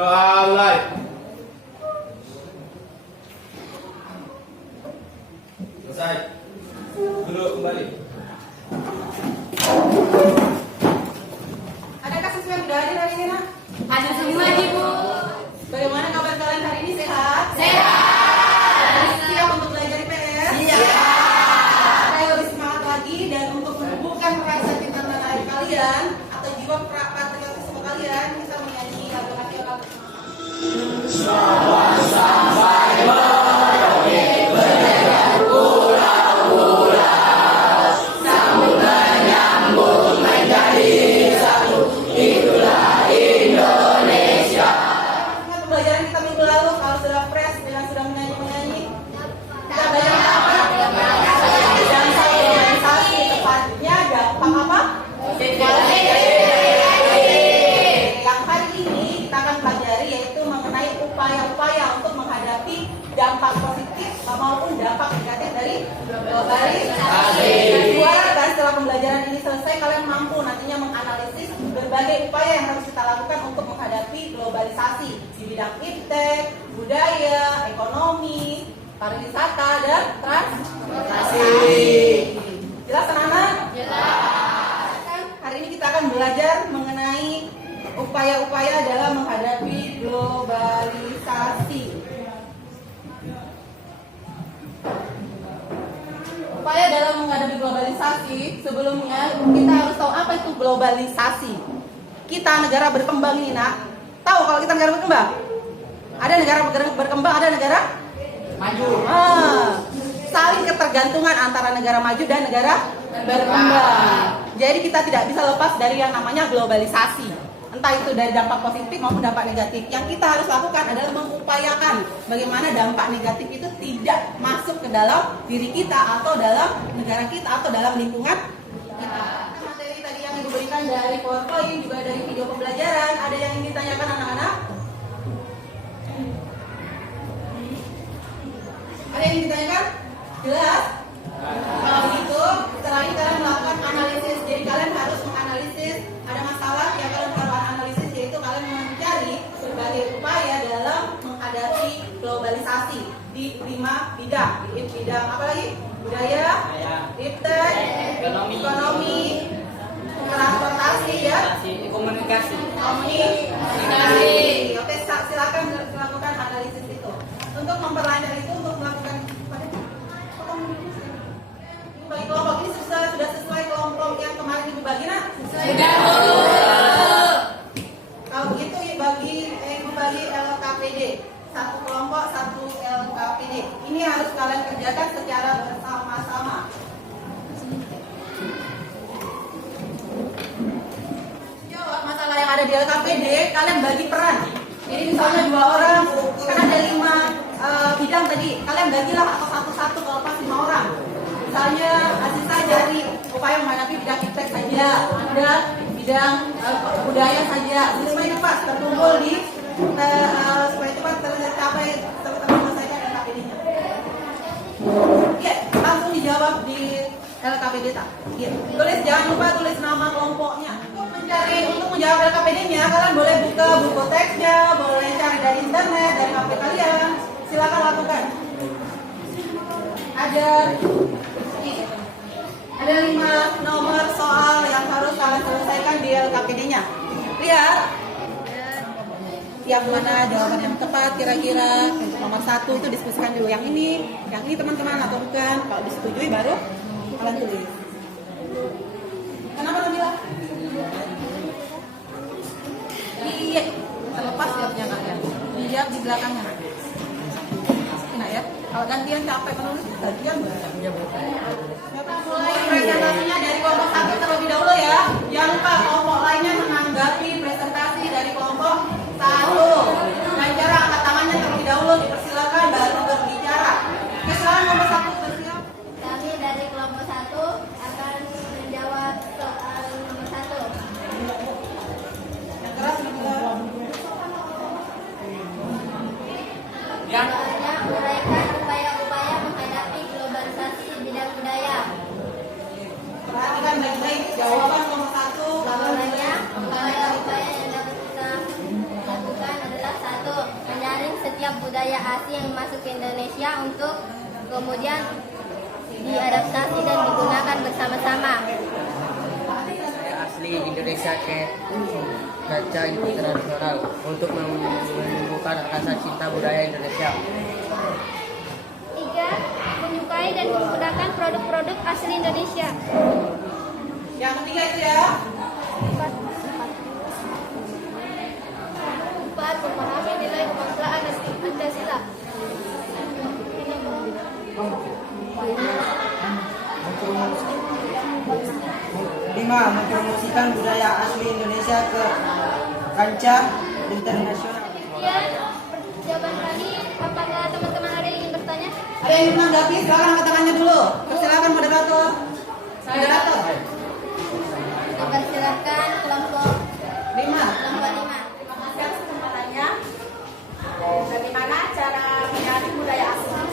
Doa mulai. Selesai. Duduk kembali. Adakah siswa yang sudah hadir hari ini, Nak? Ada semua, Ibu. Bagaimana kabar kalian hari ini? Sehat? Sehat. Siap untuk belajar IPS? Iya. Ayo lebih semangat lagi dan untuk menumbuhkan rasa cinta tanah air kalian atau jiwa patriotisme kalian, kita menyanyi lagu nasional pembelajaran kita minggu lalu. Kalau sudah fresh dengan sudah menyanyi, kita belajar apa? Dampak globalisasi, tepatnya dampak apa? Yang hari ini kita akan pelajari yaitu mengenai upaya-upaya untuk menghadapi dampak positif maupun dampak negatif dari globalisasi. Dan setelah pembelajaran ini selesai, kalian mampu nantinya menganalisis berbagai upaya yang harus kita lakukan untuk menghadapi globalisasi di bidang iptek, budaya, ekonomi, pariwisata, dan transportasi. Jelas, anak-anak? Jelas. Hari ini kita akan belajar mengenai upaya-upaya dalam menghadapi globalisasi. Upaya dalam menghadapi globalisasi, sebelumnya kita harus tahu apa itu globalisasi. Kita negara berkembang ini, Nak. Tahu kalau kita negara berkembang? Ada negara berkembang, ada negara Maju. Saling ketergantungan antara negara maju dan negara berkembang. Jadi kita tidak bisa lepas dari yang namanya globalisasi. Entah itu dari dampak positif maupun dampak negatif. Yang kita harus lakukan adalah mengupayakan bagaimana dampak negatif itu tidak masuk ke dalam diri kita atau dalam negara kita atau dalam lingkungan kita. Materi tadi yang Ibu berikan dari PowerPoint juga dari video pembelajaran. Ada yang ingin ditanyakan anak-anak? Ada yang ingin ditanyakan? Jelas? Kalau begitu, setelah ini kalian melakukan analisis. Jadi kalian harus menganalisis ada masalah yang kalian harus analisis, yaitu kalian mencari berbagai upaya dalam menghadapi globalisasi di 5 bidang. Di bidang apa lagi? Budaya, iptek, ekonomi, transportasi, ya, Komunikasi. Oke, silakan melakukan analisis itu. Untuk memperlancar itu, untuk melakukan bagi kelompok ini sudah sesuai kelompok yang kemarin Ibu bagi, Nak? Sudah. Kalau begitu Ibu bagi LKPD. Satu kelompok, satu LKPD. Ini harus kalian kerjakan secara bersama-sama. Jawab masalah yang ada di LKPD, kalian bagi peran. Jadi misalnya 2 orang, kan ada 5 bidang tadi. Kalian bagilah atau satu-satu kalau pas 5 orang. Misalnya Aziza dari upaya menghadapi bidang iptek saja, ada bidang budaya saja. Supaya cepat terkumpul di supaya cepat tercapai selesaikan LKPD-nya. Ya, langsung dijawab di LKPD tak? Ya. Tulis, jangan lupa tulis nama kelompoknya. Untuk menjawab LKPD-nya, kalian boleh buka buku teksnya, boleh cari dari internet, dari HP kalian. Silakan lakukan. Ada 5 nomor soal yang harus kalian selesaikan di LKPD-nya. Lihat. Yang mana jawaban yang tepat kira-kira. Nomor 1 itu diskusikan dulu. Yang ini teman-teman atau bukan. Kalau disetujui baru kalian tulis. Kenapa Nabila? Iya, terlepas jawabnya kalian. Lihat di belakangnya. Nah ya, kalau gantian capek menulis, gantian mulai presentasinya dari kelompok 1 terlebih dahulu ya. Jangan lupa kelompok lainnya menanggapi presentasi dari kelompok 1. Dan cara angkat tangannya terlebih dahulu dipersilakan baru berbicara. Oke, silakan nomor 1 bersiap. Kami dari kelompok 1 akan menjawab soal nomor 1. Yang keras juga. Soalnya uraikan upaya-upaya menghadapi globalisasi di bidang budaya. Perhatikan baik-baik jawaban nomor 1. Soalnya upaya-upaya budaya asing yang masuk ke Indonesia untuk kemudian diadaptasi dan digunakan bersama-sama. Asli Indonesia ke kancah internasional untuk menumbuhkan rasa cinta budaya Indonesia. 3. Menyukai dan menggunakan produk-produk asli Indonesia. Yang ketiga itu ya. 4. Memahami nilai kebangsaan dan Pancasila. 5. Mempromosikan budaya asli Indonesia ke kancah internasional. Demikian jawaban tadi. Apakah teman-teman ada yang ingin bertanya? Ada yang menanggapi? Silakan angkat tangannya dulu. Silakan moderator. Moderator. Dipersilakan kelompok 5. 5. Terima kasih atas kesempatannya. Bagaimana cara menyadari budaya asing?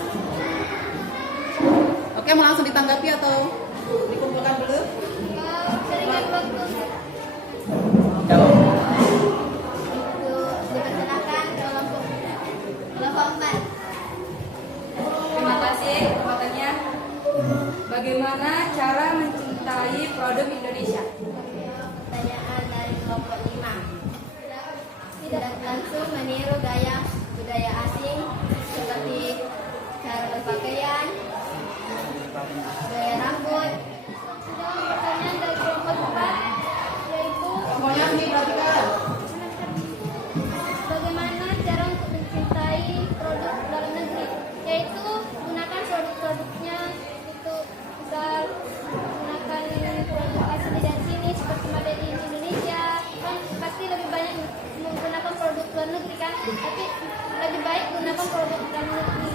Oke, mau langsung ditanggapi atau dikumpulkan dulu? Seringan waktu. Dipersilakan kelompok 4. Terima kasih pertanyaannya. Bagaimana cara mencintai produk Indonesia? Pertanyaan dari kelompok 5. Tidak langsung meniru gaya budaya asing seperti cara berpakaian, gaya rambut. Pertanyaan dari kelompok 4 yaitu Semuanya ini perhatikan. bagaimana cara untuk mencintai produk dalam negeri, yaitu gunakan produk-produknya itu misal gunakan produk asli dari sini seperti Made in Indonesia. Kan pasti lebih banyak menggunakan produk luar negeri kan, tapi lebih baik gunakan produk dalam negeri.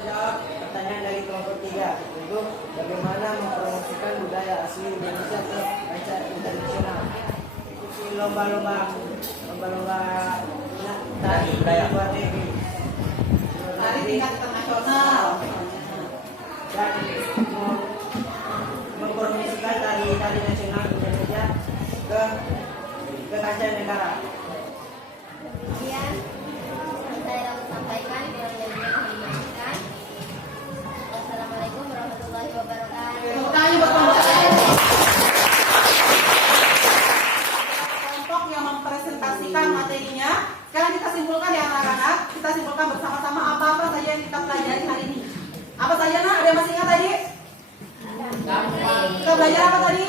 Jawab pertanyaan dari kelompok 3, yaitu bagaimana mempromosikan budaya asli Indonesia ke kancah internasional. Ikuti lomba-lomba tari budaya luar negeri. Tari tingkat internasional. Dan mempromosikan tari nasional Indonesia ke kancah negara. Kemudian saya dapat sampaikan kurang lebihnya kami bagikan. Wassalamualaikum warahmatullahi wabarakatuh. Tepuk tangannya buat kelompok kelompok yang mempresentasikan materinya. Sekarang kita simpulkan ya anak-anak. Kita simpulkan bersama-sama apa-apa saja yang kita pelajari hari ini. Apa saja nak? Ada yang masih ingat tadi? Kita belajar apa tadi?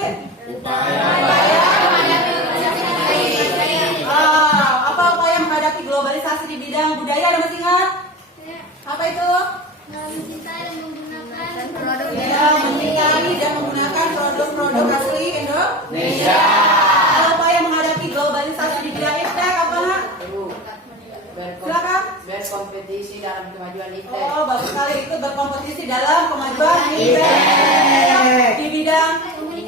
Apa upaya menghadapi globalisasi di bidang budaya? Ada masih ingat? Apa itu? Mencintai dan menggunakan produk Ya, mencintai dan menggunakan produk-produk asli Indonesia. Upaya menghadapi globalisasi di bidang iptek apa nak? Silakan. Berkompetisi dalam kemajuan iptek. Oh, bagus sekali, itu berkompetisi dalam kemajuan iptek. Di bidang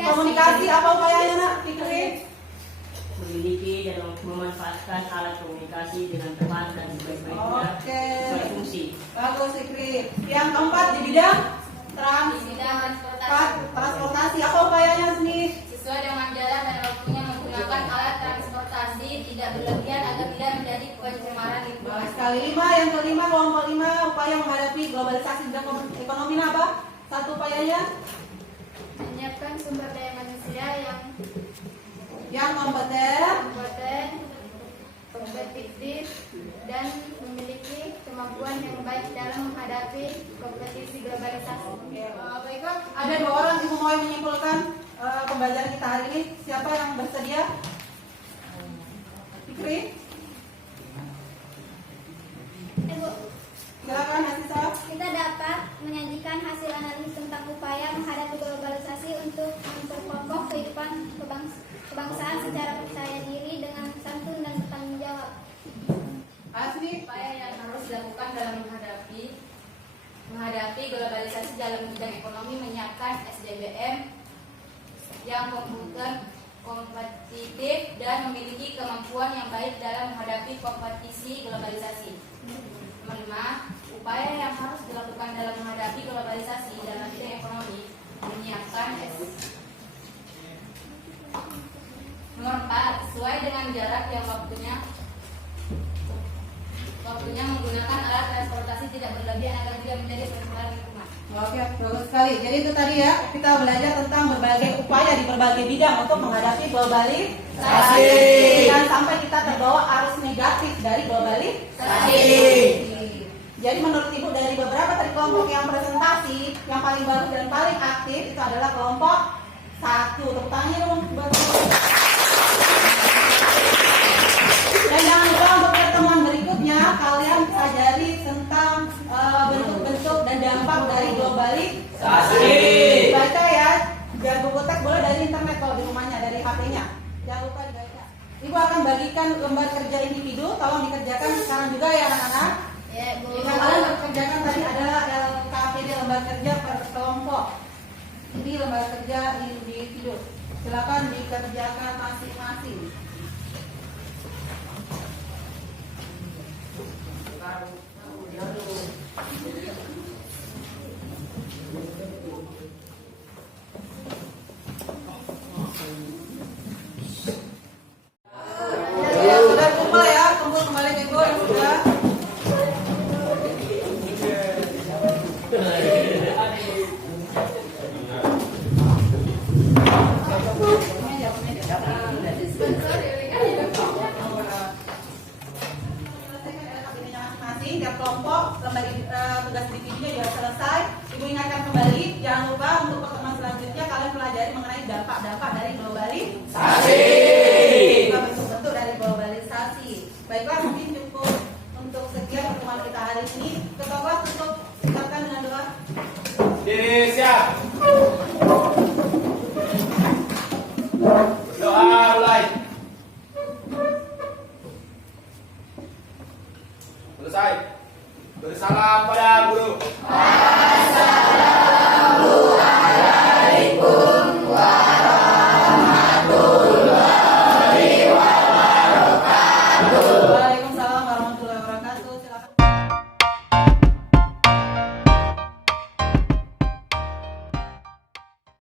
komunikasi apa upayanya nak? Fikri? memiliki dan memanfaatkan alat komunikasi dengan tepat dan sebaik-baiknya Oke. sesuai fungsi. Bagus Fikri. Yang keempat di bidang transportasi apa upayanya sini? Sesuai dengan jalan dan waktunya menggunakan alat transportasi tidak berlebihan agar tidak menjadi pencemaran lingkungan. Bagus sekali. Yang kelima, kelompok 5 upaya menghadapi globalisasi bidang ekonomi apa? Satu upayanya menyiapkan sumber daya manusia yang kompeten, kompetitif, dan memiliki kemampuan yang baik dalam menghadapi kompetisi globalisasi. Baiklah, ada 2 orang ibu mau menyimpulkan pembelajaran kita hari ini. Siapa yang bersedia? Fikri, silakan Hasisa. Kita dapat menyajikan hasil analisis tentang upaya menghadapi globalisasi untuk memperkokoh kehidupan kebangsaan secara percaya diri dengan santun dan bertanggung jawab. Asli, Upaya yang harus dilakukan dalam menghadapi globalisasi dalam bidang ekonomi menyiapkan SDBM yang kompetitif dan memiliki kemampuan yang baik dalam menghadapi kompetisi globalisasi. Nomor 5, upaya yang harus dilakukan dalam menghadapi globalisasi dalam bidang ekonomi menyiapkan Nomor 4, sesuai dengan jarak yang waktunya menggunakan alat tidak berlebihan agar tidak menjadi pencemaran lingkungan. Oke, bagus sekali. Jadi itu tadi ya, kita belajar tentang berbagai upaya di berbagai bidang untuk menghadapi globalisasi. Dan sampai kita terbawa arus negatif dari globalisasi. Jadi menurut Ibu dari beberapa tadi kelompok yang presentasi, yang paling bagus dan paling aktif itu adalah kelompok 1. Tepuk tangannya dong. Dan jangan lupa untuk pertemuan berikutnya kalian pelajari tentang bentuk-bentuk dan dampak dari globalisasi. Baca ya, biar buku teks boleh dari internet kalau di rumahnya, dari HP-nya. Jangan lupa dibaca. Ibu akan bagikan lembar kerja individu, tolong dikerjakan sekarang juga ya anak-anak. Ya, Bu. Yang kalian kerjakan tadi adalah LKPD lembar kerja per kelompok. Ini lembar kerja individu. Silakan dikerjakan masing-masing. Ya, sudah kumpul ya, kumpul kembali ke Ibu sudah. Tiap kelompok lembar tugas individunya sudah selesai. Ibu ingatkan kembali, jangan lupa untuk pertemuan selanjutnya kalian pelajari mengenai dampak-dampak dari globalisasi.